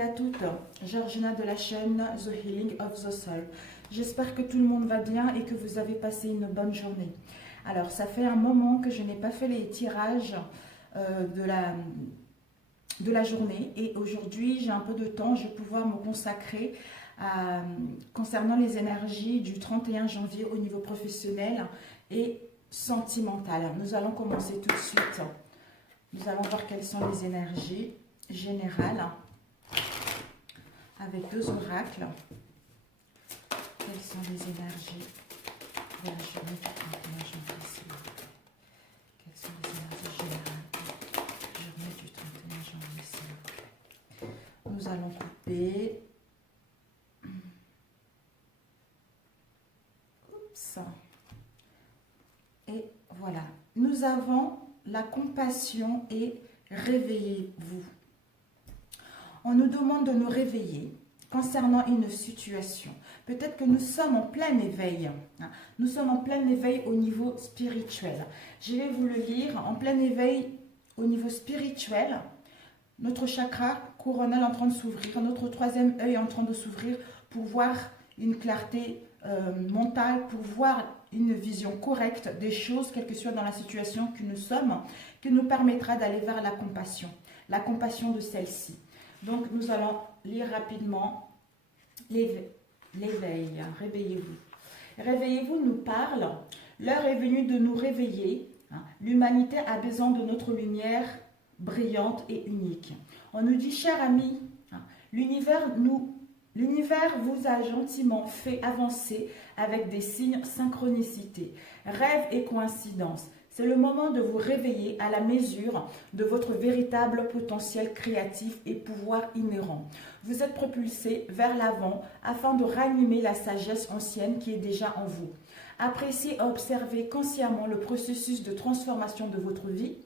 et à toutes, Georgina de la chaîne The Healing of the Soul. J'espère que tout le monde va bien et que vous avez passé une bonne journée. Alors, ça fait un moment que je n'ai pas fait les tirages de la journée et aujourd'hui, j'ai un peu de temps, je vais pouvoir me consacrer concernant les énergies du 31 janvier au niveau professionnel et sentimental. Nous allons commencer tout de suite. Nous allons voir quelles sont les énergies générales avec deux oracles. Quelles sont les énergies de la journée du 31 janvier, s'il vous plaît? Quelles sont les énergies générales de la journée du 31 janvier, s'il vous plaît? Nous allons couper. Oups. Et voilà. Nous avons la compassion et réveillez-vous. On nous demande de nous réveiller concernant une situation. Peut-être que nous sommes en plein éveil. Nous sommes en plein éveil au niveau spirituel. Je vais vous le lire. En plein éveil au niveau spirituel, notre chakra coronal en train de s'ouvrir, notre troisième œil en train de s'ouvrir pour voir une clarté mentale, pour voir une vision correcte des choses, quelle que soit dans la situation que nous sommes, qui nous permettra d'aller vers la compassion de celle-ci. Donc, nous allons lire rapidement l'éveil. Réveillez-vous. Réveillez-vous nous parle. L'heure est venue de nous réveiller. L'humanité a besoin de notre lumière brillante et unique. On nous dit, cher ami, l'univers vous a gentiment fait avancer avec des signes synchronicité, rêves et coïncidences. C'est le moment de vous réveiller à la mesure de votre véritable potentiel créatif et pouvoir inhérent. Vous êtes propulsé vers l'avant afin de ranimer la sagesse ancienne qui est déjà en vous. Appréciez et observez consciemment le processus de transformation de votre vie.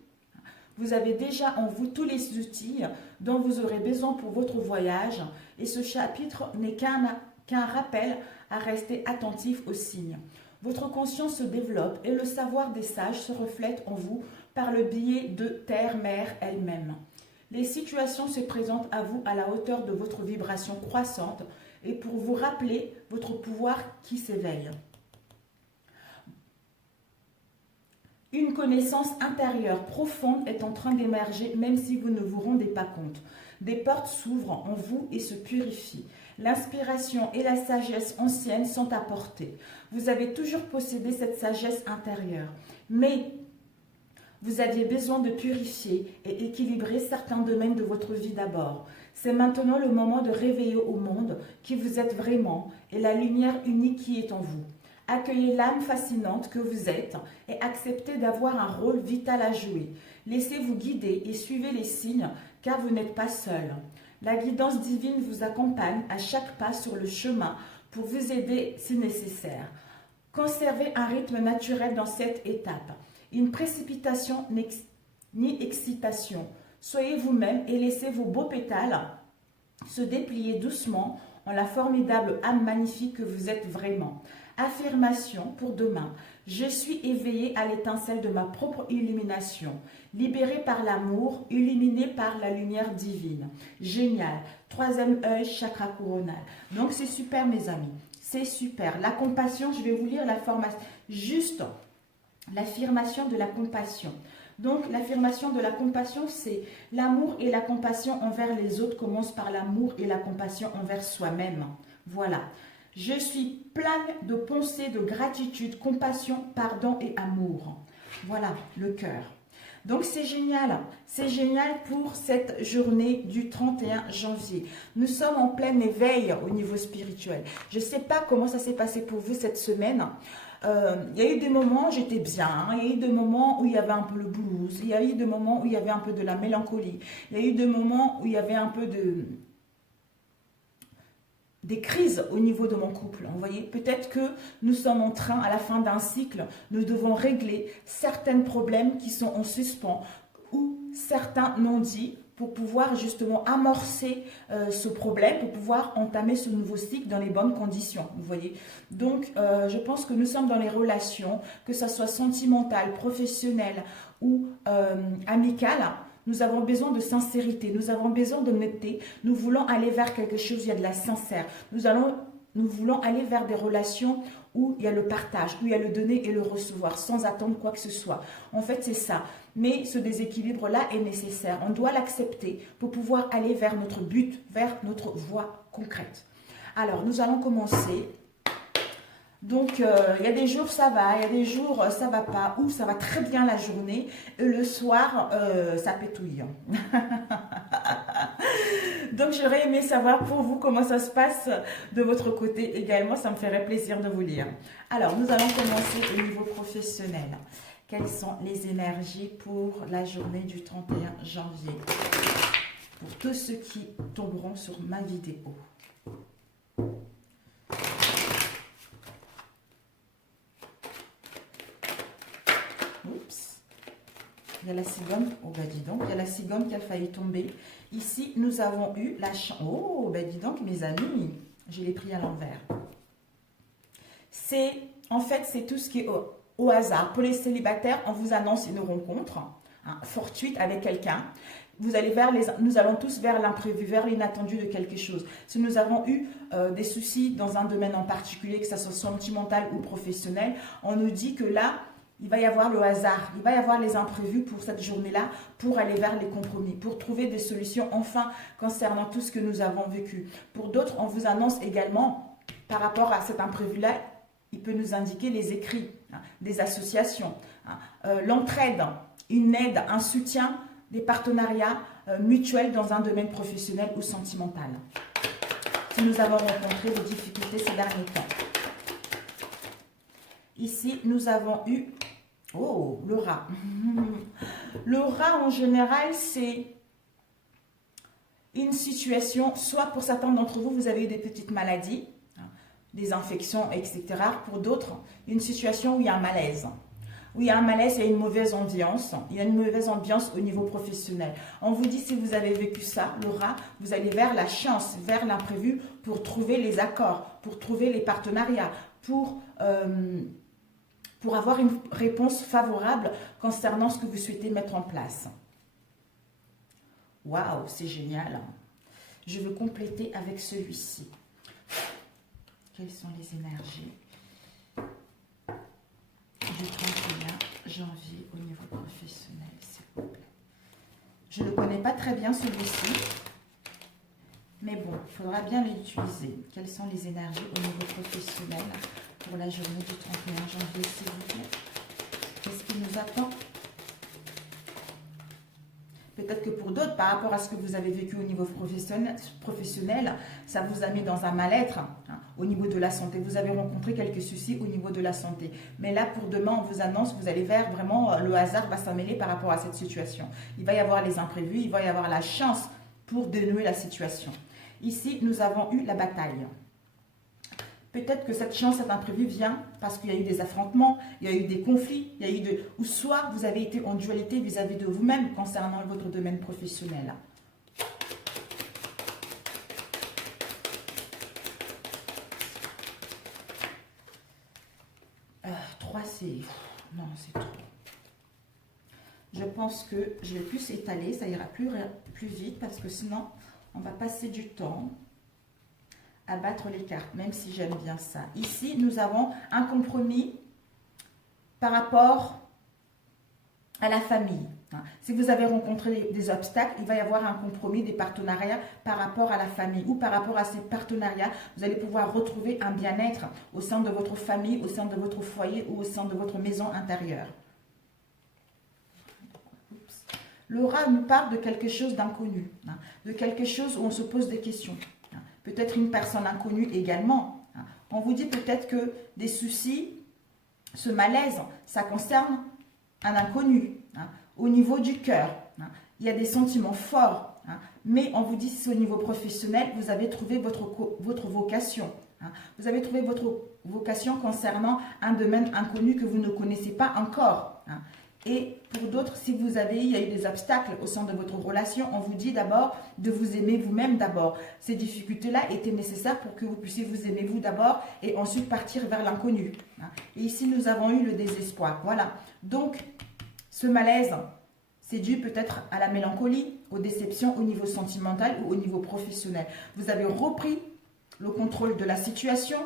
Vous avez déjà en vous tous les outils dont vous aurez besoin pour votre voyage et ce chapitre n'est qu'un rappel à rester attentif aux signes. Votre conscience se développe et le savoir des sages se reflète en vous par le biais de Terre-Mère elle-même. Les situations se présentent à vous à la hauteur de votre vibration croissante et pour vous rappeler votre pouvoir qui s'éveille. Une connaissance intérieure profonde est en train d'émerger même si vous ne vous rendez pas compte. Des portes s'ouvrent en vous et se purifient. L'inspiration et la sagesse ancienne sont à portée. Vous avez toujours possédé cette sagesse intérieure, mais vous aviez besoin de purifier et équilibrer certains domaines de votre vie d'abord. C'est maintenant le moment de réveiller au monde qui vous êtes vraiment et la lumière unique qui est en vous. Accueillez l'âme fascinante que vous êtes et acceptez d'avoir un rôle vital à jouer. Laissez-vous guider et suivez les signes car vous n'êtes pas seul. La guidance divine vous accompagne à chaque pas sur le chemin pour vous aider si nécessaire. Conservez un rythme naturel dans cette étape. Une précipitation ni excitation. Soyez vous-même et laissez vos beaux pétales se déplier doucement en la formidable âme magnifique que vous êtes vraiment. Affirmation pour demain. Je suis éveillée à l'étincelle de ma propre illumination, libérée par l'amour, illuminée par la lumière divine. Génial. Troisième œil, chakra coronal. Donc c'est super mes amis. C'est super. La compassion, je vais vous lire la formation. Juste l'affirmation de la compassion. Donc l'affirmation de la compassion, c'est l'amour et la compassion envers les autres commencent par l'amour et la compassion envers soi-même. Voilà. Je suis pleine de pensées de gratitude, compassion, pardon et amour. Voilà, le cœur. Donc c'est génial pour cette journée du 31 janvier. Nous sommes en plein éveil au niveau spirituel. Je ne sais pas comment ça s'est passé pour vous cette semaine. Il y a eu des moments où j'étais bien, il y a eu des moments où il y avait un peu le blues, il y a eu des moments où il y avait un peu de la mélancolie, il y a eu des moments où il y avait un peu des crises au niveau de mon couple. Vous voyez, peut-être que nous sommes en train, à la fin d'un cycle, nous devons régler certains problèmes qui sont en suspens ou certains non-dits pour pouvoir justement amorcer ce problème, pour pouvoir entamer ce nouveau cycle dans les bonnes conditions, vous voyez. Donc, je pense que nous sommes dans les relations, que ce soit sentimentales, professionnelles ou amicales, Nous avons besoin de sincérité, nous avons besoin d'honnêteté. Nous voulons aller vers quelque chose, il y a de la sincère. Nous voulons aller vers des relations où il y a le partage, où il y a le donner et le recevoir, sans attendre quoi que ce soit. En fait, c'est ça. Mais ce déséquilibre-là est nécessaire. On doit l'accepter pour pouvoir aller vers notre but, vers notre voie concrète. Alors, nous allons commencer. Donc, il y a des jours ça va, il y a des jours ça va pas, ou ça va très bien la journée, et le soir, ça pétouille. Donc, j'aurais aimé savoir pour vous comment ça se passe de votre côté également. Ça me ferait plaisir de vous lire. Alors, nous allons commencer au niveau professionnel. Quelles sont les énergies pour la journée du 31 janvier? Pour tous ceux qui tomberont sur ma vidéo. Oups. Il y a la cigogne. Oh, bah dis donc, il y a la cigogne qui a failli tomber. Ici, nous avons eu la chance. Oh, bah dis donc, mes amis, je l'ai pris à l'envers. En fait, c'est tout ce qui est au hasard. Pour les célibataires, on vous annonce une rencontre fortuite avec quelqu'un. Nous allons tous vers l'imprévu, vers l'inattendu de quelque chose. Si nous avons eu des soucis dans un domaine en particulier, que ce soit sentimental ou professionnel, on nous dit que là, il va y avoir le hasard, il va y avoir les imprévus pour cette journée-là, pour aller vers les compromis, pour trouver des solutions enfin concernant tout ce que nous avons vécu. Pour d'autres, on vous annonce également, par rapport à cet imprévu-là, il peut nous indiquer les écrits, des associations, l'entraide, une aide, un soutien, des partenariats mutuels dans un domaine professionnel ou sentimental. Si nous avons rencontré des difficultés ces derniers temps. Ici, nous avons eu, oh, le rat. Le rat, en général, c'est une situation, soit pour certains d'entre vous, vous avez eu des petites maladies, des infections, etc. Pour d'autres, une situation où il y a un malaise. Où il y a un malaise, il y a une mauvaise ambiance. Il y a une mauvaise ambiance au niveau professionnel. On vous dit, si vous avez vécu ça, le rat, vous allez vers la chance, vers l'imprévu pour trouver les accords, pour trouver les partenariats, pour avoir une réponse favorable concernant ce que vous souhaitez mettre en place. Waouh, c'est génial. Je veux compléter avec celui-ci. Quelles sont les énergies du 31 janvier au niveau professionnel, s'il vous plaît? Je ne le connais pas très bien celui-ci, mais bon, il faudra bien l'utiliser. Quelles sont les énergies au niveau professionnel pour la journée du 31 janvier, s'il vous plaît? Qu'est-ce qui nous attend? Peut-être que pour d'autres, par rapport à ce que vous avez vécu au niveau professionnel, ça vous a mis dans un mal-être au niveau de la santé. Vous avez rencontré quelques soucis au niveau de la santé. Mais là, pour demain, on vous annonce, vous allez vers vraiment, le hasard va s'amêler par rapport à cette situation. Il va y avoir les imprévus, il va y avoir la chance pour dénouer la situation. Ici, nous avons eu la bataille. Peut-être que cette chance, cet imprévu vient parce qu'il y a eu des affrontements, il y a eu des conflits, il y a eu ou soit vous avez été en dualité vis-à-vis de vous-même concernant votre domaine professionnel. Trois, c'est... Non, c'est trop. Je pense que je vais plus étaler, ça ira plus vite parce que sinon, on va passer du temps à battre les cartes, même si j'aime bien ça. Ici, nous avons un compromis par rapport à la famille. Si vous avez rencontré des obstacles, il va y avoir un compromis, des partenariats par rapport à la famille ou par rapport à ces partenariats. Vous allez pouvoir retrouver un bien-être au sein de votre famille, au sein de votre foyer ou au sein de votre maison intérieure. Le rat nous parle de quelque chose d'inconnu, de quelque chose où on se pose des questions. Peut-être une personne inconnue également. On vous dit peut-être que des soucis, ce malaise, ça concerne un inconnu. Au niveau du cœur, il y a des sentiments forts. Mais on vous dit si au niveau professionnel, vous avez trouvé votre vocation. Vous avez trouvé votre vocation concernant un domaine inconnu que vous ne connaissez pas encore. Et pour d'autres, si il y a eu des obstacles au sein de votre relation, on vous dit d'abord de vous aimer vous-même d'abord. Ces difficultés-là étaient nécessaires pour que vous puissiez vous aimer vous d'abord et ensuite partir vers l'inconnu. Et ici, nous avons eu le désespoir. Voilà. Donc, ce malaise, C'est dû peut-être à la mélancolie, aux déceptions au niveau sentimental ou au niveau professionnel. Vous avez repris le contrôle de la situation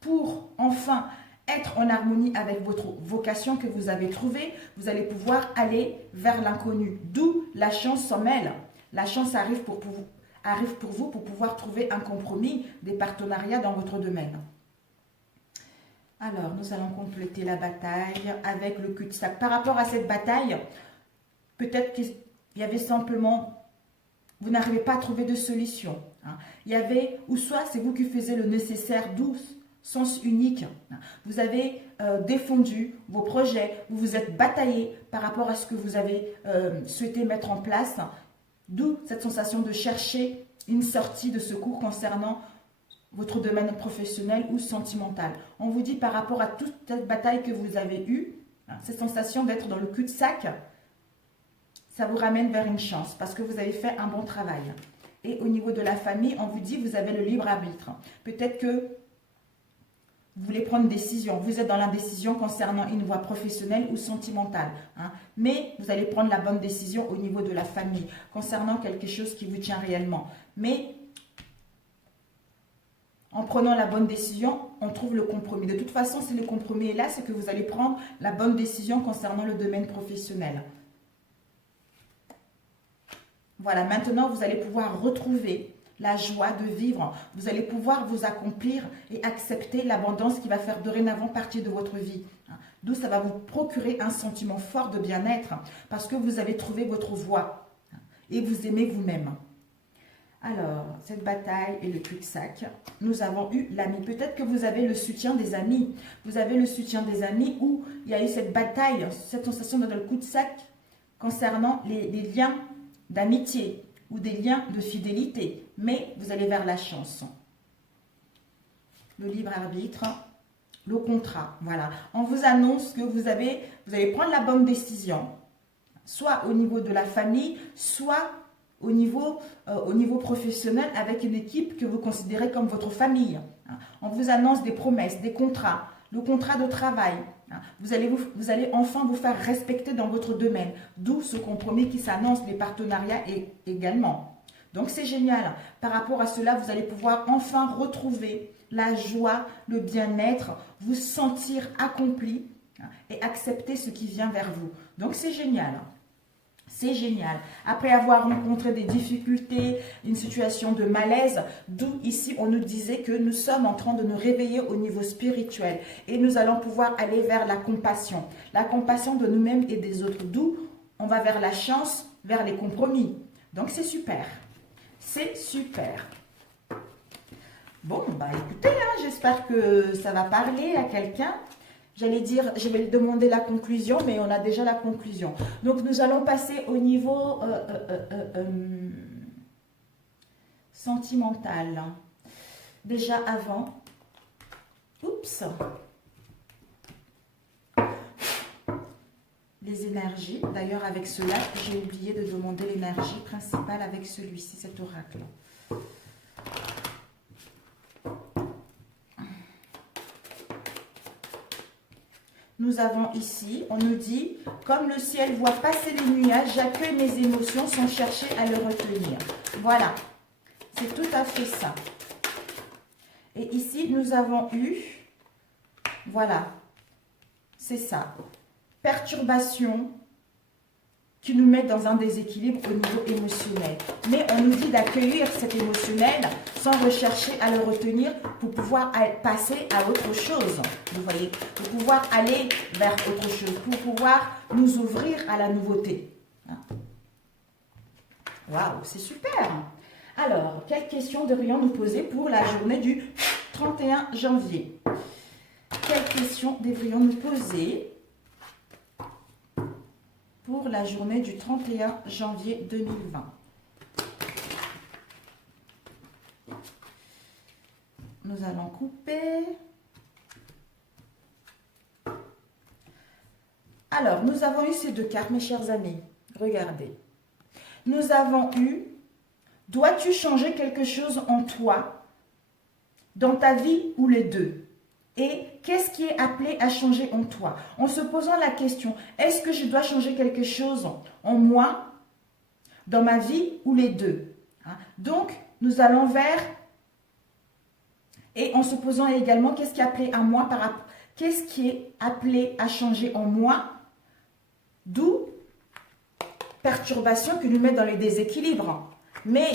pour enfin être en harmonie avec votre vocation que vous avez trouvée. Vous allez pouvoir aller vers l'inconnu. D'où la chance s'en mêle. La chance arrive pour vous pour pouvoir trouver un compromis, des partenariats dans votre domaine. Alors, nous allons compléter la bataille avec le cul-de-sac. Par rapport à cette bataille, peut-être qu'il y avait simplement, vous n'arrivez pas à trouver de solution. Il y avait, ou soit c'est vous qui faisiez le nécessaire, d'où sens unique. Vous avez défendu vos projets, vous vous êtes bataillé par rapport à ce que vous avez souhaité mettre en place. D'où cette sensation de chercher une sortie de secours concernant votre domaine professionnel ou sentimental. On vous dit par rapport à toute cette bataille que vous avez eue, cette sensation d'être dans le cul-de-sac, ça vous ramène vers une chance parce que vous avez fait un bon travail. Et au niveau de la famille, on vous dit vous avez le libre arbitre. Peut-être que vous voulez prendre une décision. Vous êtes dans l'indécision concernant une voie professionnelle ou sentimentale. Mais vous allez prendre la bonne décision au niveau de la famille, concernant quelque chose qui vous tient réellement. Mais en prenant la bonne décision, on trouve le compromis. De toute façon, si le compromis est là, c'est que vous allez prendre la bonne décision concernant le domaine professionnel. Voilà, maintenant, vous allez pouvoir retrouver la joie de vivre. Vous allez pouvoir vous accomplir et accepter l'abondance qui va faire dorénavant partie de votre vie. D'où ça va vous procurer un sentiment fort de bien-être parce que vous avez trouvé votre voie et vous aimez vous-même. Alors, cette bataille et le cul-de-sac, nous avons eu l'ami. Peut-être que vous avez le soutien des amis. Vous avez le soutien des amis où il y a eu cette bataille, cette sensation de le cul-de-sac concernant les liens d'amitié ou des liens de fidélité. Mais vous allez vers la chance. Le libre arbitre, le contrat. Voilà. On vous annonce que vous allez prendre la bonne décision. Soit au niveau de la famille, soit au niveau professionnel avec une équipe que vous considérez comme votre famille. On vous annonce des promesses, des contrats, le contrat de travail. Vous allez enfin vous faire respecter dans votre domaine. D'où ce compromis qui s'annonce, les partenariats également. Donc c'est génial. Par rapport à cela, vous allez pouvoir enfin retrouver la joie, le bien-être, vous sentir accompli et accepter ce qui vient vers vous. Donc c'est génial. C'est génial. Après avoir rencontré des difficultés, une situation de malaise, d'où ici on nous disait que nous sommes en train de nous réveiller au niveau spirituel et nous allons pouvoir aller vers la compassion de nous-mêmes et des autres. D'où on va vers la chance, vers les compromis. Donc c'est super. C'est super. Bon, bah écoutez, j'espère que ça va parler à quelqu'un. J'allais dire, je vais demander la conclusion, mais on a déjà la conclusion. Donc, nous allons passer au niveau sentimental. Déjà avant, oups, les énergies. D'ailleurs, avec cela, j'ai oublié de demander l'énergie principale avec celui-ci, cet oracle. Nous avons ici, on nous dit, comme le ciel voit passer les nuages, j'accueille mes émotions sans chercher à le retenir. Voilà, c'est tout à fait ça. Et ici, nous avons eu, voilà, c'est ça, perturbation qui nous met dans un déséquilibre au niveau émotionnel. Mais on nous dit d'accueillir cet émotionnel sans rechercher à le retenir pour pouvoir passer à autre chose. Vous voyez, pour pouvoir aller vers autre chose, pour pouvoir nous ouvrir à la nouveauté. Waouh, c'est super! Alors, quelles questions devrions nous poser pour la journée du 31 janvier? Quelles questions devrions nous poser pour la journée du 31 janvier 2020. Nous allons couper. Alors, nous avons eu ces deux cartes, mes chers amis. Regardez. Nous avons eu, dois-tu changer quelque chose en toi, dans ta vie ou les deux? Et qu'est-ce qui est appelé à changer en toi? En se posant la question, est-ce que je dois changer quelque chose en moi, dans ma vie ou les deux? Donc, nous allons vers, et en se posant également, qu'est-ce qui est appelé à moi qu'est-ce qui est appelé à changer en moi? D'où perturbation qui nous met dans les déséquilibres. Mais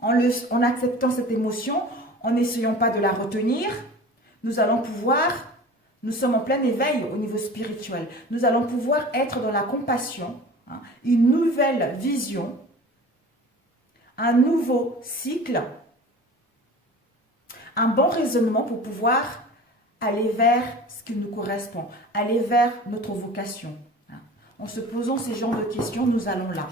en acceptant cette émotion, en n'essayant pas de la retenir, nous allons pouvoir, nous sommes en plein éveil au niveau spirituel, nous allons pouvoir être dans la compassion, une nouvelle vision, un nouveau cycle, un bon raisonnement pour pouvoir aller vers ce qui nous correspond, aller vers notre vocation. En se posant ces genres de questions, nous allons là.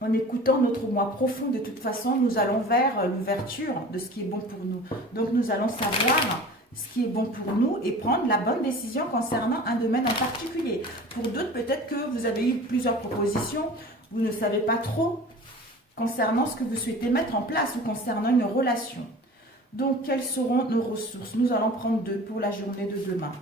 En écoutant notre moi profond, de toute façon, nous allons vers l'ouverture de ce qui est bon pour nous. Donc, nous allons savoir ce qui est bon pour nous et prendre la bonne décision concernant un domaine en particulier. Pour d'autres, peut-être que vous avez eu plusieurs propositions, vous ne savez pas trop concernant ce que vous souhaitez mettre en place ou concernant une relation. Donc, quelles seront nos ressources? Nous allons prendre 2 pour la journée de demain.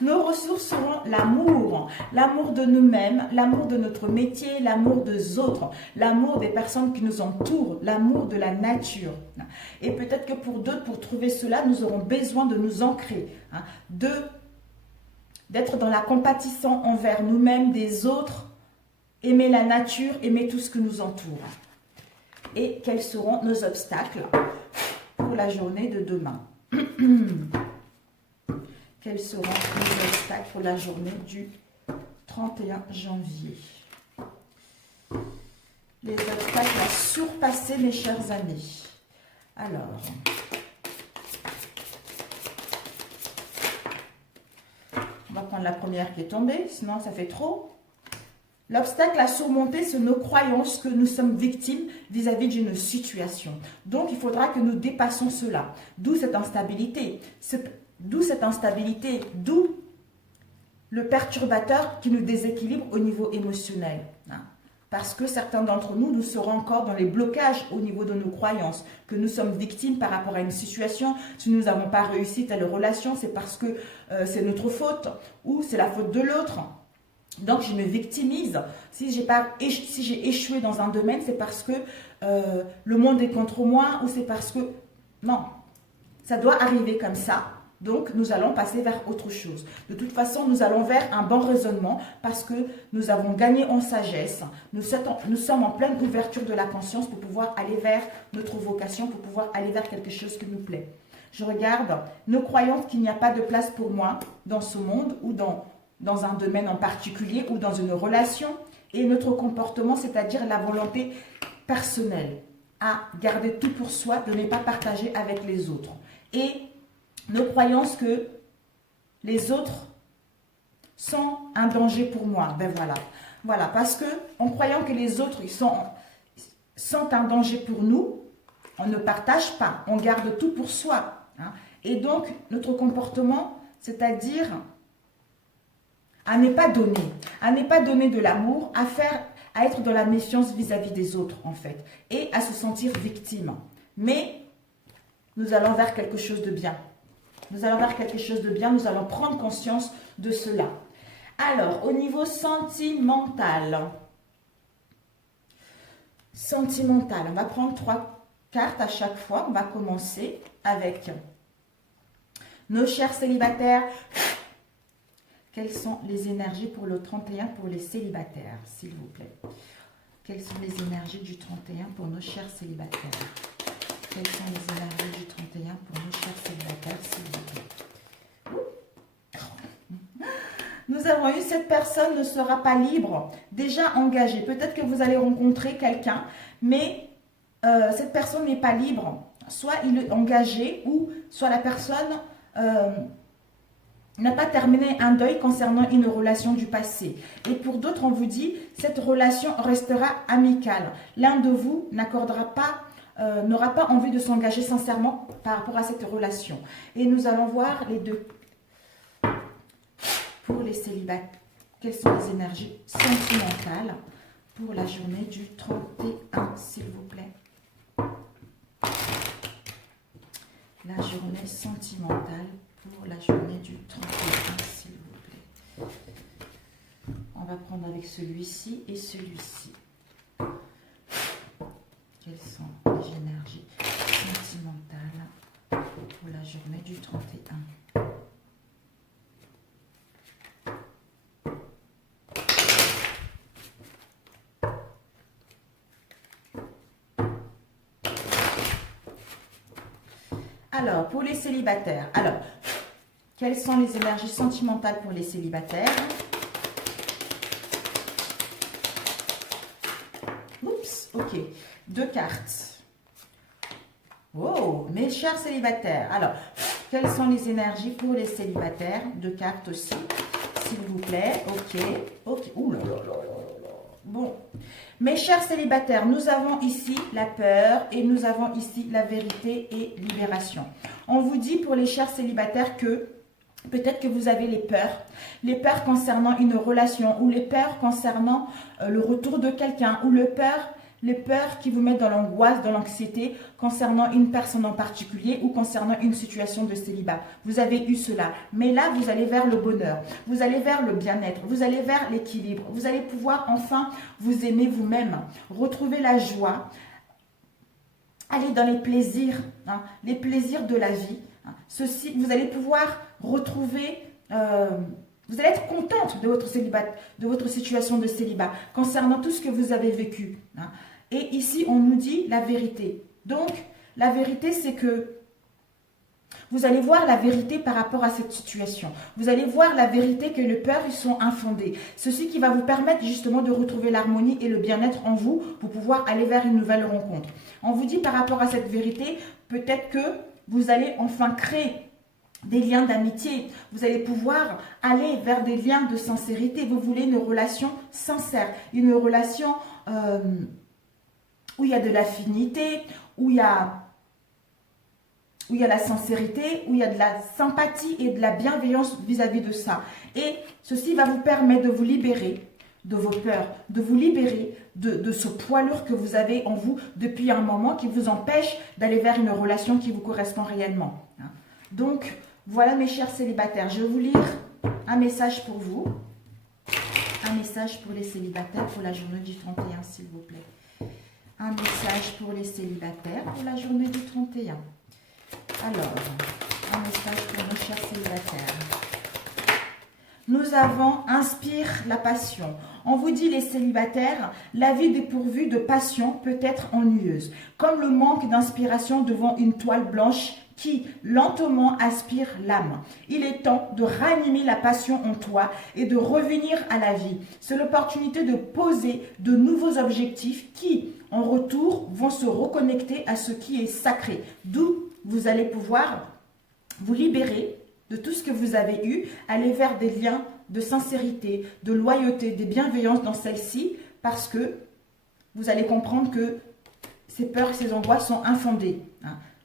Nos ressources seront l'amour, l'amour de nous-mêmes, l'amour de notre métier, l'amour des autres, l'amour des personnes qui nous entourent, l'amour de la nature. Et peut-être que pour d'autres, pour trouver cela, nous aurons besoin de nous ancrer, d'être dans la compatissance envers nous-mêmes, des autres, aimer la nature, aimer tout ce qui nous entoure. Et quels seront nos obstacles pour la journée de demain? Quels seront nos obstacles pour la journée du 31 janvier? Les obstacles à surpasser, mes chers amis. Alors, on va prendre la première qui est tombée, sinon ça fait trop. L'obstacle à surmonter, c'est nos croyances que nous sommes victimes vis-à-vis d'une situation. Donc, il faudra que nous dépassions cela. D'où cette instabilité. D'où cette instabilité, d'où le perturbateur qui nous déséquilibre au niveau émotionnel. Parce que certains d'entre nous, nous serons encore dans les blocages au niveau de nos croyances, que nous sommes victimes par rapport à une situation. Si nous n'avons pas réussi telle relation, c'est parce que c'est notre faute ou c'est la faute de l'autre. Donc, je me victimise. Si j'ai échoué dans un domaine, c'est parce que le monde est contre moi ou c'est parce que... Non, ça doit arriver comme ça. Donc, nous allons passer vers autre chose. De toute façon, nous allons vers un bon raisonnement parce que nous avons gagné en sagesse. Nous sommes en pleine ouverture de la conscience pour pouvoir aller vers notre vocation, pour pouvoir aller vers quelque chose qui nous plaît. Je regarde, nous croyons qu'il n'y a pas de place pour moi dans ce monde ou dans un domaine en particulier ou dans une relation. Et notre comportement, c'est-à-dire la volonté personnelle à garder tout pour soi, de ne pas partager avec les autres. Et nos croyances que les autres sont un danger pour moi. Ben voilà. Voilà, parce que en croyant que les autres sont un danger pour nous, on ne partage pas, on garde tout pour soi. Et donc, notre comportement, c'est-à-dire à ne pas donner de l'amour, à être dans la méfiance vis-à-vis des autres, en fait, et à se sentir victime. Mais nous allons vers quelque chose de bien. Nous allons vers quelque chose de bien, nous allons prendre conscience de cela. Alors, au niveau sentimental. Sentimental, on va prendre 3 cartes à chaque fois. On va commencer avec nos chers célibataires. Quelles sont les énergies pour le 31 pour les célibataires, s'il vous plaît? Quelles sont les énergies du 31 pour nos chers célibataires? Quelles sont les énergies du 31 pour nos chers célibataires, s'il vous plaît? Nous avons eu cette personne ne sera pas libre, déjà engagée. Peut-être que vous allez rencontrer quelqu'un, mais cette personne n'est pas libre. Soit il est engagé, ou soit la personne n'a pas terminé un deuil concernant une relation du passé. Et pour d'autres, on vous dit, cette relation restera amicale. L'un de vous n'accordera pas n'aura pas envie de s'engager sincèrement par rapport à cette relation. Et nous allons voir les deux. Pour les célibataires, quelles sont les énergies sentimentales pour la journée du 31, s'il vous plaît. La journée sentimentale pour la journée du 31, s'il vous plaît. On va prendre avec celui-ci et celui-ci. Quelles sont les énergies sentimentales pour la journée du 31? Alors, pour les célibataires, quelles sont les énergies sentimentales pour les célibataires? Oups, ok. 2 cartes. Wow, mes chers célibataires. Alors, quelles sont les énergies pour les célibataires? 2 cartes aussi, s'il vous plaît. Ok, ok. Ouh là là là là là. Bon, mes chers célibataires, nous avons ici la peur et nous avons ici la vérité et libération. On vous dit pour les chers célibataires que peut-être que vous avez les peurs concernant une relation ou les peurs concernant le retour de quelqu'un ou les peurs qui vous mettent dans l'angoisse, dans l'anxiété concernant une personne en particulier ou concernant une situation de célibat. Vous avez eu cela. Mais là, vous allez vers le bonheur. Vous allez vers le bien-être. Vous allez vers l'équilibre. Vous allez pouvoir enfin vous aimer vous-même. Retrouver la joie. Aller dans les plaisirs de la vie. Ceci, vous allez pouvoir retrouver... vous allez être contente de votre célibat, de votre situation de célibat, concernant tout ce que vous avez vécu. Et ici, on nous dit la vérité. Donc, la vérité, c'est que vous allez voir la vérité par rapport à cette situation. Vous allez voir la vérité que les peurs, ils sont infondées. Ceci qui va vous permettre justement de retrouver l'harmonie et le bien-être en vous pour pouvoir aller vers une nouvelle rencontre. On vous dit par rapport à cette vérité, peut-être que vous allez enfin créer des liens d'amitié. Vous allez pouvoir aller vers des liens de sincérité. Vous voulez une relation sincère, une relation où il y a de l'affinité, où il y a la sincérité, où il y a de la sympathie et de la bienveillance vis-à-vis de ça. Et ceci va vous permettre de vous libérer de vos peurs, de vous libérer de ce poids lourd que vous avez en vous depuis un moment qui vous empêche d'aller vers une relation qui vous correspond réellement. Donc, voilà mes chers célibataires, je vais vous lire un message pour vous. Un message pour les célibataires pour la journée du 31, s'il vous plaît. Un message pour les célibataires pour la journée du 31. Alors, un message pour nos chers célibataires. Nous avons inspire la passion. On vous dit les célibataires, la vie dépourvue de passion peut être ennuyeuse, comme le manque d'inspiration devant une toile blanche qui lentement aspire l'âme. Il est temps de ranimer la passion en toi et de revenir à la vie. C'est l'opportunité de poser de nouveaux objectifs qui, en retour, vont se reconnecter à ce qui est sacré. D'où vous allez pouvoir vous libérer de tout ce que vous avez eu, aller vers des liens de sincérité, de loyauté, de bienveillance dans celle-ci, parce que vous allez comprendre que ces peurs, ces angoisses sont infondées.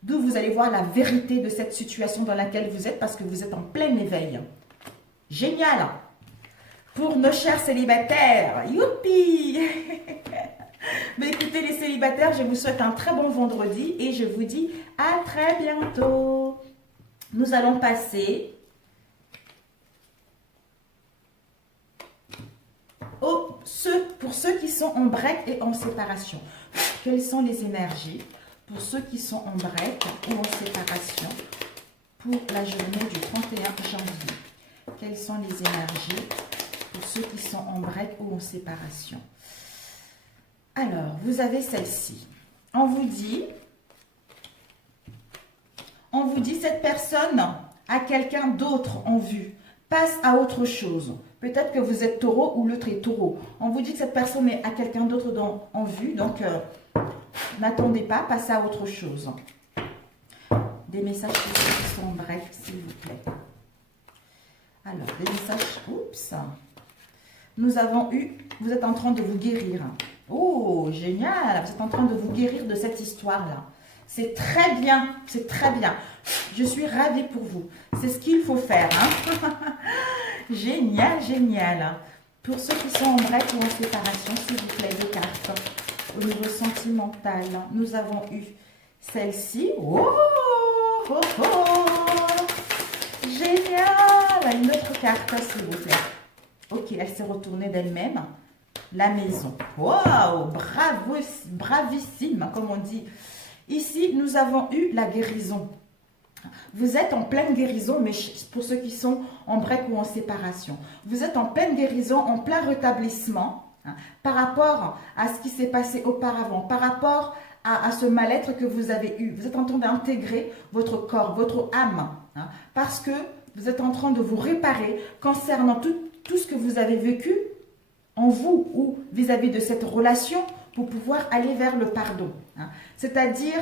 D'où vous allez voir la vérité de cette situation dans laquelle vous êtes, parce que vous êtes en plein éveil. Génial! Pour nos chers célibataires, youpi! Mais écoutez les célibataires, je vous souhaite un très bon vendredi et je vous dis à très bientôt. Nous allons passer pour ceux qui sont en break et en séparation. Quelles sont les énergies pour ceux qui sont en break ou en séparation pour la journée du 31 janvier? Quelles sont les énergies pour ceux qui sont en break ou en séparation? Alors, vous avez celle-ci. On vous dit, cette personne a quelqu'un d'autre en vue. Passe à autre chose. Peut-être que vous êtes taureau ou l'autre est taureau. On vous dit que cette personne a quelqu'un d'autre en vue. Donc, n'attendez pas, passez à autre chose. Des messages qui sont en break, s'il vous plaît. Alors, des messages... Oups. Nous avons eu... Vous êtes en train de vous guérir. Oh, génial. Vous êtes en train de vous guérir de cette histoire-là. C'est très bien. C'est très bien. Je suis ravie pour vous. C'est ce qu'il faut faire. Génial, génial. Pour ceux qui sont en break ou en séparation, s'il vous plaît, au niveau sentimental, nous avons eu celle-ci. Oh, oh, oh. Génial! Une autre carte, s'il vous plaît. Ok, elle s'est retournée d'elle-même. La maison. Waouh! Bravo, bravissime, comme on dit. Ici, nous avons eu la guérison. Vous êtes en pleine guérison, mais pour ceux qui sont en break ou en séparation. Vous êtes en pleine guérison, en plein rétablissement par rapport à ce qui s'est passé auparavant, par rapport à ce mal-être que vous avez eu. Vous êtes en train d'intégrer votre corps, votre âme, parce que vous êtes en train de vous réparer concernant tout ce que vous avez vécu en vous ou vis-à-vis de cette relation pour pouvoir aller vers le pardon. C'est-à-dire,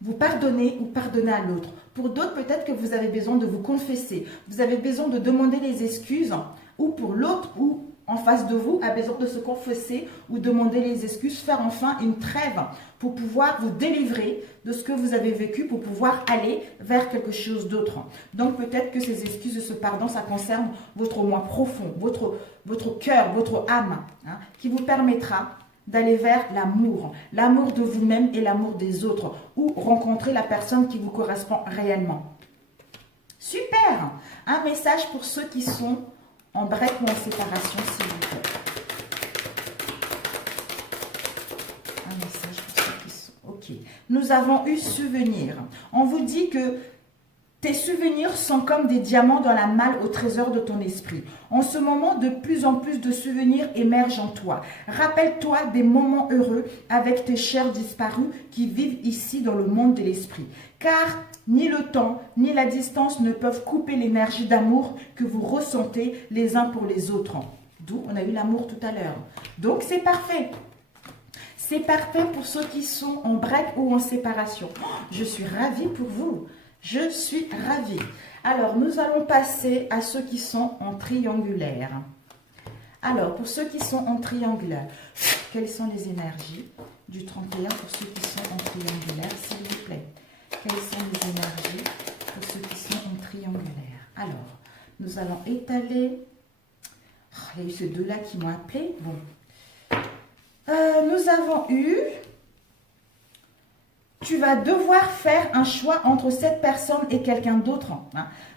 vous pardonnez ou pardonnez à l'autre. Pour d'autres, peut-être que vous avez besoin de vous confesser. Vous avez besoin de demander les excuses ou pour l'autre ou en face de vous a besoin de se confesser ou demander les excuses, faire enfin une trêve pour pouvoir vous délivrer de ce que vous avez vécu, pour pouvoir aller vers quelque chose d'autre. Donc peut-être que ces excuses, ce pardon, ça concerne votre moi profond, votre cœur, votre âme, qui vous permettra d'aller vers l'amour de vous-même et l'amour des autres, ou rencontrer la personne qui vous correspond réellement. Super! Un message pour ceux qui sont en break ou en séparation, s'il vous plaît. Un message pour ceux qui sont... Ok. Nous avons eu souvenir. On vous dit que tes souvenirs sont comme des diamants dans la malle au trésor de ton esprit. En ce moment, de plus en plus de souvenirs émergent en toi. Rappelle-toi des moments heureux avec tes chers disparus qui vivent ici dans le monde de l'esprit. Car ni le temps, ni la distance ne peuvent couper l'énergie d'amour que vous ressentez les uns pour les autres. D'où on a eu l'amour tout à l'heure. Donc c'est parfait. C'est parfait pour ceux qui sont en break ou en séparation. Je suis ravie pour vous. Je suis ravie. Alors, nous allons passer à ceux qui sont en triangulaire. Alors, pour ceux qui sont en triangulaire, quelles sont les énergies du 31 pour ceux qui sont en triangulaire, s'il vous plaît? Quelles sont les énergies pour ceux qui sont en triangulaire? Alors, nous allons étaler. Oh, il y a eu ces deux-là qui m'ont appelé. Bon. Nous avons eu... Tu vas devoir faire un choix entre cette personne et quelqu'un d'autre.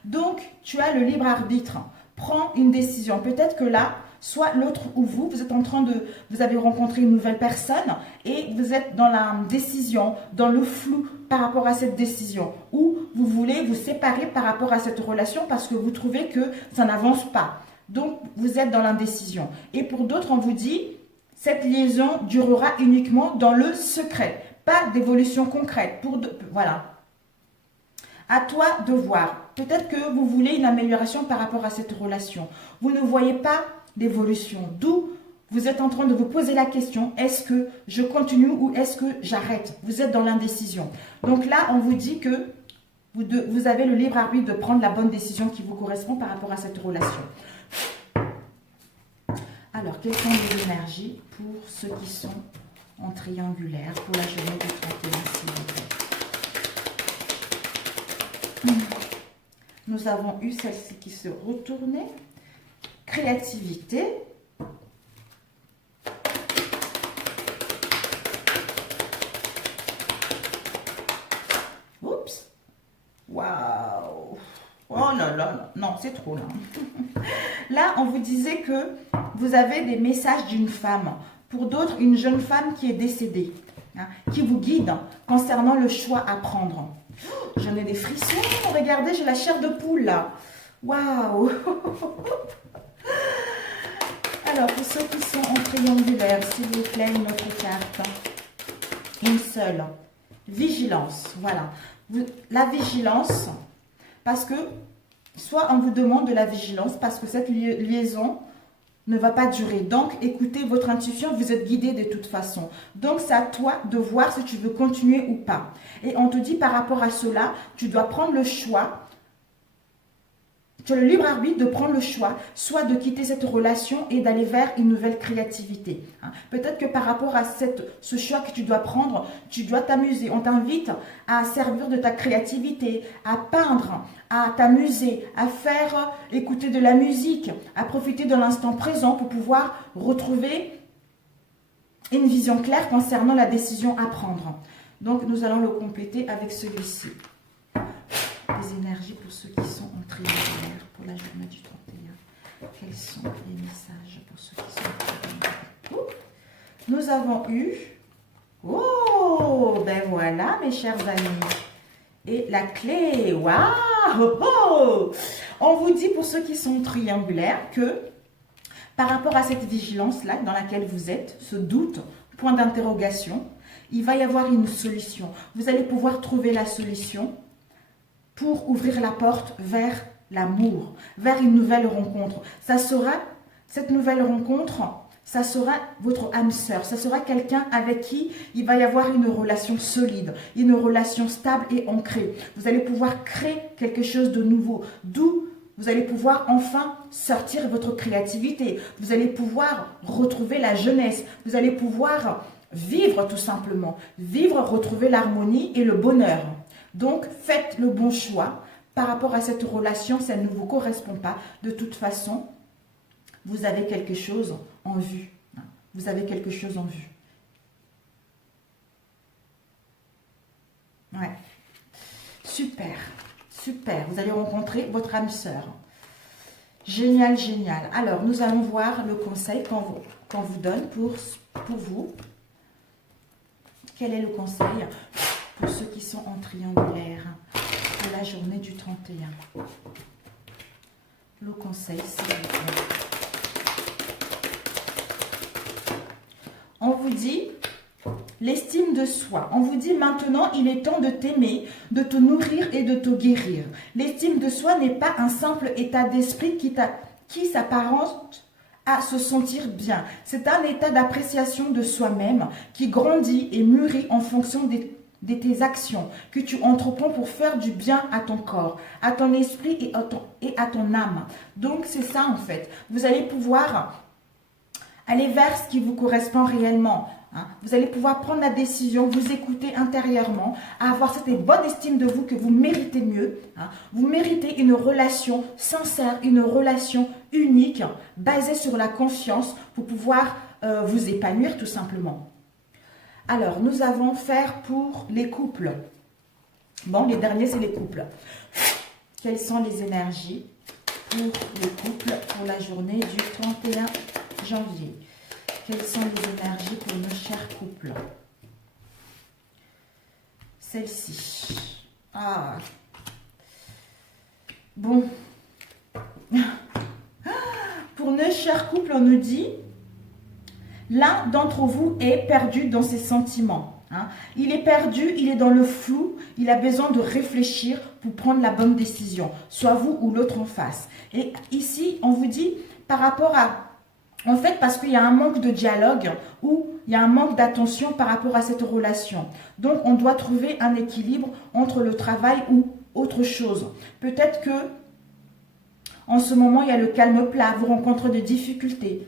Donc, tu as le libre arbitre. Prends une décision. Peut-être que là, soit l'autre ou vous, vous êtes en train de... Vous avez rencontré une nouvelle personne et vous êtes dans la décision, dans le flou par rapport à cette décision. Ou vous voulez vous séparer par rapport à cette relation parce que vous trouvez que ça n'avance pas. Donc, vous êtes dans l'indécision. Et pour d'autres, on vous dit, cette liaison durera uniquement dans le secret. Pas d'évolution concrète. Voilà. À toi de voir. Peut-être que vous voulez une amélioration par rapport à cette relation. Vous ne voyez pas d'évolution. D'où vous êtes en train de vous poser la question, est-ce que je continue ou est-ce que j'arrête? Vous êtes dans l'indécision. Donc là, on vous dit que vous avez le libre arbitre de prendre la bonne décision qui vous correspond par rapport à cette relation. Alors, quelles sont les énergies pour ceux qui sont en triangulaire pour la journée du 31, s'il vous plaît? Nous avons eu celle-ci qui se retournait. Créativité. Oups. Waouh. Oh là là. Non, c'est trop là. Là, on vous disait que vous avez des messages d'une femme. Pour d'autres, une jeune femme qui est décédée, qui vous guide concernant le choix à prendre. J'en ai des frissons. Regardez, j'ai la chair de poule là. Waouh. Alors, pour ceux qui sont en triangulaire, s'il vous plaît, une autre carte. Une seule. Vigilance. Voilà. La vigilance, parce que soit on vous demande de la vigilance, parce que cette liaison ne va pas durer. Donc, écoutez votre intuition, vous êtes guidé de toute façon. Donc, c'est à toi de voir si tu veux continuer ou pas. Et on te dit par rapport à cela, tu dois prendre le choix. Tu as le libre arbitre de prendre le choix, soit de quitter cette relation et d'aller vers une nouvelle créativité. Peut-être que par rapport à ce choix que tu dois prendre, tu dois t'amuser. On t'invite à servir de ta créativité, à peindre, à t'amuser, à faire écouter de la musique, à profiter de l'instant présent pour pouvoir retrouver une vision claire concernant la décision à prendre. Donc, nous allons le compléter avec celui-ci. Les énergies pour ceux qui sont en triangulaire pour la journée du 31. Quels sont les messages pour ceux qui sont en triangulaire? Nous avons eu... Oh, ben voilà, mes chers amis. Et la clé, waouh! Oh, on vous dit pour ceux qui sont triangulaires que par rapport à cette vigilance-là dans laquelle vous êtes, ce doute, point d'interrogation, il va y avoir une solution. Vous allez pouvoir trouver la solution pour ouvrir la porte vers l'amour, vers une nouvelle rencontre. Ça sera, cette nouvelle rencontre, ça sera votre âme sœur, ça sera quelqu'un avec qui il va y avoir une relation solide, une relation stable et ancrée. Vous allez pouvoir créer quelque chose de nouveau, d'où vous allez pouvoir enfin sortir votre créativité. Vous allez pouvoir retrouver la jeunesse, vous allez pouvoir vivre tout simplement, vivre, retrouver l'harmonie et le bonheur. Donc, faites le bon choix par rapport à cette relation, ça ne vous correspond pas. De toute façon, vous avez quelque chose en vue. Vous avez quelque chose en vue. Ouais. Super, super. Vous allez rencontrer votre âme sœur. Génial, génial. Alors, nous allons voir le conseil qu'on vous donne pour vous. Quel est le conseil pour ceux qui sont en triangulaire pour la journée du 31? Le conseil, s'il vous plaît. On vous dit l'estime de soi. On vous dit maintenant, il est temps de t'aimer, de te nourrir et de te guérir. L'estime de soi n'est pas un simple état d'esprit qui s'apparente à se sentir bien. C'est un état d'appréciation de soi-même qui grandit et mûrit en fonction de tes actions que tu entreprends pour faire du bien à ton corps, à ton esprit et à ton âme. Donc, c'est ça en fait. Vous allez pouvoir aller vers ce qui vous correspond réellement. Vous allez pouvoir prendre la décision, vous écouter intérieurement, avoir cette bonne estime de vous que vous méritez mieux. Vous méritez une relation sincère, une relation unique, basée sur la confiance pour pouvoir vous épanouir tout simplement. Alors, nous allons faire pour les couples. Bon, les derniers, c'est les couples. Quelles sont les énergies pour les couples pour la journée du 31 janvier? Quelles sont les énergies pour nos chers couples? Celle-ci. Ah. Bon. Pour nos chers couples, on nous dit, l'un d'entre vous est perdu dans ses sentiments. Il est perdu, il est dans le flou, il a besoin de réfléchir pour prendre la bonne décision, soit vous ou l'autre en face. Et ici, on vous dit, par rapport à... En fait, parce qu'il y a un manque de dialogue ou il y a un manque d'attention par rapport à cette relation. Donc, on doit trouver un équilibre entre le travail ou autre chose. Peut-être que en ce moment, il y a le calme plat, vous rencontrez des difficultés.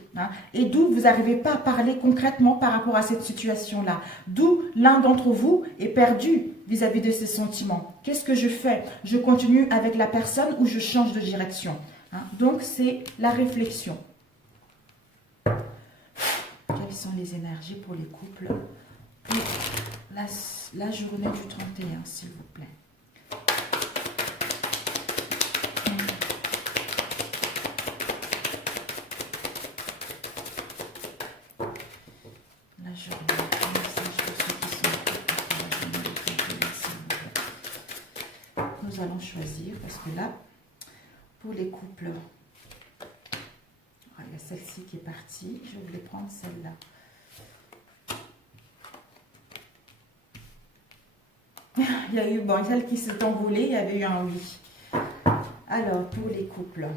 Et d'où vous n'arrivez pas à parler concrètement par rapport à cette situation-là. D'où l'un d'entre vous est perdu vis-à-vis de ses sentiments. Qu'est-ce que je fais? Je continue avec la personne ou je change de direction? Donc, c'est la réflexion. Quelles sont les énergies pour les couples pour la journée du 31, s'il vous plaît? La journée, nous allons choisir, parce que là, pour les couples, il y a celle-ci qui est partie. Je voulais prendre celle-là. Il y a eu, bon, celle qui s'est envolée, il y avait eu un oui. Alors, pour les couples.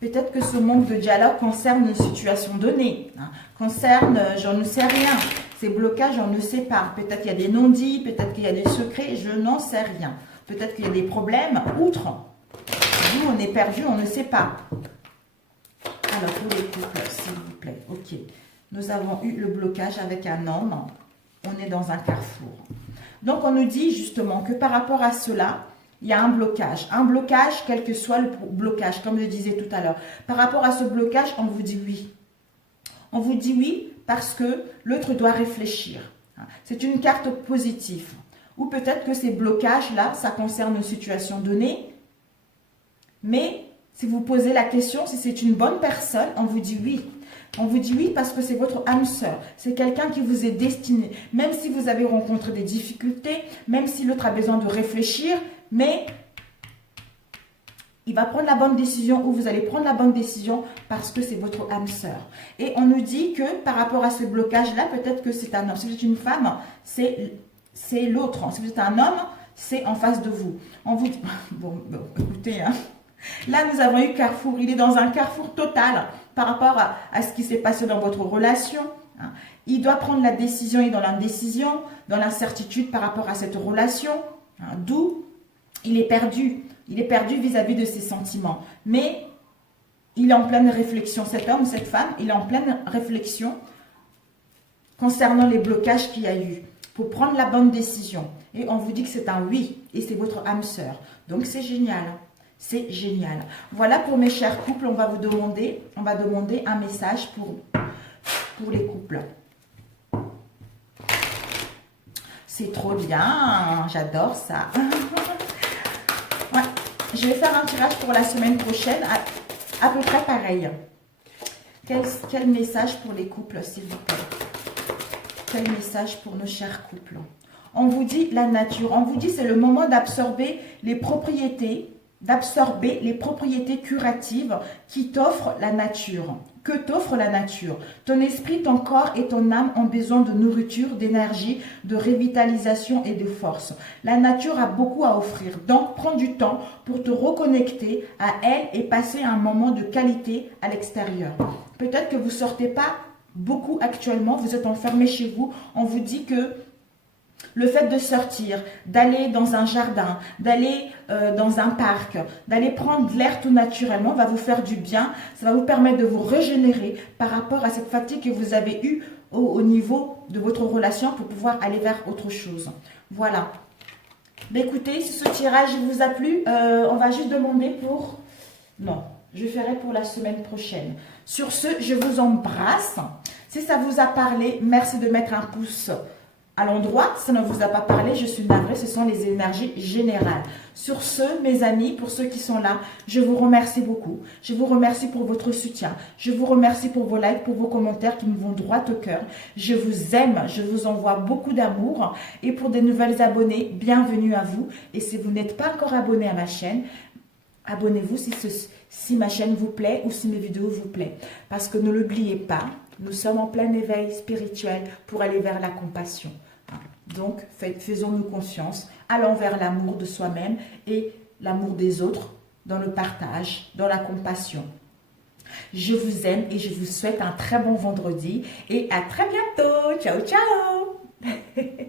Peut-être que ce manque de dialogue concerne une situation donnée. Concerne, j'en ne sais rien. Ces blocages, j'en ne sais pas. Peut-être qu'il y a des non-dits, peut-être qu'il y a des secrets, je n'en sais rien. Peut-être qu'il y a des problèmes outre. Nous, on est perdu, on ne sait pas. Alors, pour les couples, s'il vous plaît. Ok. Nous avons eu le blocage avec un homme. On est dans un carrefour. Donc, on nous dit justement que par rapport à cela, il y a un blocage, quel que soit le blocage, comme je disais tout à l'heure. Par rapport à ce blocage, on vous dit oui. On vous dit oui parce que l'autre doit réfléchir. C'est une carte positive. Ou peut-être que ces blocages-là, ça concerne une situation donnée. Mais si vous posez la question, si c'est une bonne personne, on vous dit oui. On vous dit oui parce que c'est votre âme sœur. C'est quelqu'un qui vous est destiné. Même si vous avez rencontré des difficultés, même si l'autre a besoin de réfléchir, mais il va prendre la bonne décision ou vous allez prendre la bonne décision parce que c'est votre âme sœur. Et on nous dit que par rapport à ce blocage-là, peut-être que c'est un homme. Si vous êtes une femme, c'est l'autre. Si vous êtes un homme, c'est en face de vous. On vous dit, bon écoutez, hein. Là, nous avons eu Carrefour. Il est dans un carrefour total par rapport à ce qui s'est passé dans votre relation. Il doit prendre la décision et dans l'indécision, dans l'incertitude par rapport à cette relation. D'où il est perdu. Il est perdu vis-à-vis de ses sentiments. Mais il est en pleine réflexion. Cet homme, cette femme, il est en pleine réflexion concernant les blocages qu'il y a eu pour prendre la bonne décision. Et on vous dit que c'est un oui. Et c'est votre âme sœur. Donc, c'est génial. C'est génial. Voilà pour mes chers couples, on va demander un message pour les couples. C'est trop bien, j'adore ça. Ouais, je vais faire un tirage pour la semaine prochaine, à peu près pareil. Quel message pour les couples, s'il vous plaît? Quel message pour nos chers couples? On vous dit la nature, on vous dit c'est le moment d'absorber les propriétés curatives qui t'offre la nature. Que t'offre la nature? Ton esprit, ton corps et ton âme ont besoin de nourriture, d'énergie, de revitalisation et de force. La nature a beaucoup à offrir. Donc, prends du temps pour te reconnecter à elle et passer un moment de qualité à l'extérieur. Peut-être que vous ne sortez pas beaucoup actuellement, vous êtes enfermé chez vous. On vous dit que le fait de sortir, d'aller dans un jardin, d'aller dans un parc, d'aller prendre de l'air tout naturellement va vous faire du bien. Ça va vous permettre de vous régénérer par rapport à cette fatigue que vous avez eue au niveau de votre relation pour pouvoir aller vers autre chose. Voilà. Mais écoutez, si ce tirage vous a plu, on va juste demander pour... Non, je ferai pour la semaine prochaine. Sur ce, je vous embrasse. Si ça vous a parlé, merci de mettre un pouce à l'endroit. Si ça ne vous a pas parlé, je suis navrée, ce sont les énergies générales. Sur ce, mes amis, pour ceux qui sont là, je vous remercie beaucoup. Je vous remercie pour votre soutien. Je vous remercie pour vos likes, pour vos commentaires qui me vont droit au cœur. Je vous aime, je vous envoie beaucoup d'amour. Et pour des nouvelles abonnés, bienvenue à vous. Et si vous n'êtes pas encore abonné à ma chaîne, abonnez-vous si ma chaîne vous plaît ou si mes vidéos vous plaisent. Parce que ne l'oubliez pas, nous sommes en plein éveil spirituel pour aller vers la compassion. Donc, faisons-nous confiance, allons vers l'amour de soi-même et l'amour des autres dans le partage, dans la compassion. Je vous aime et je vous souhaite un très bon vendredi et à très bientôt. Ciao, ciao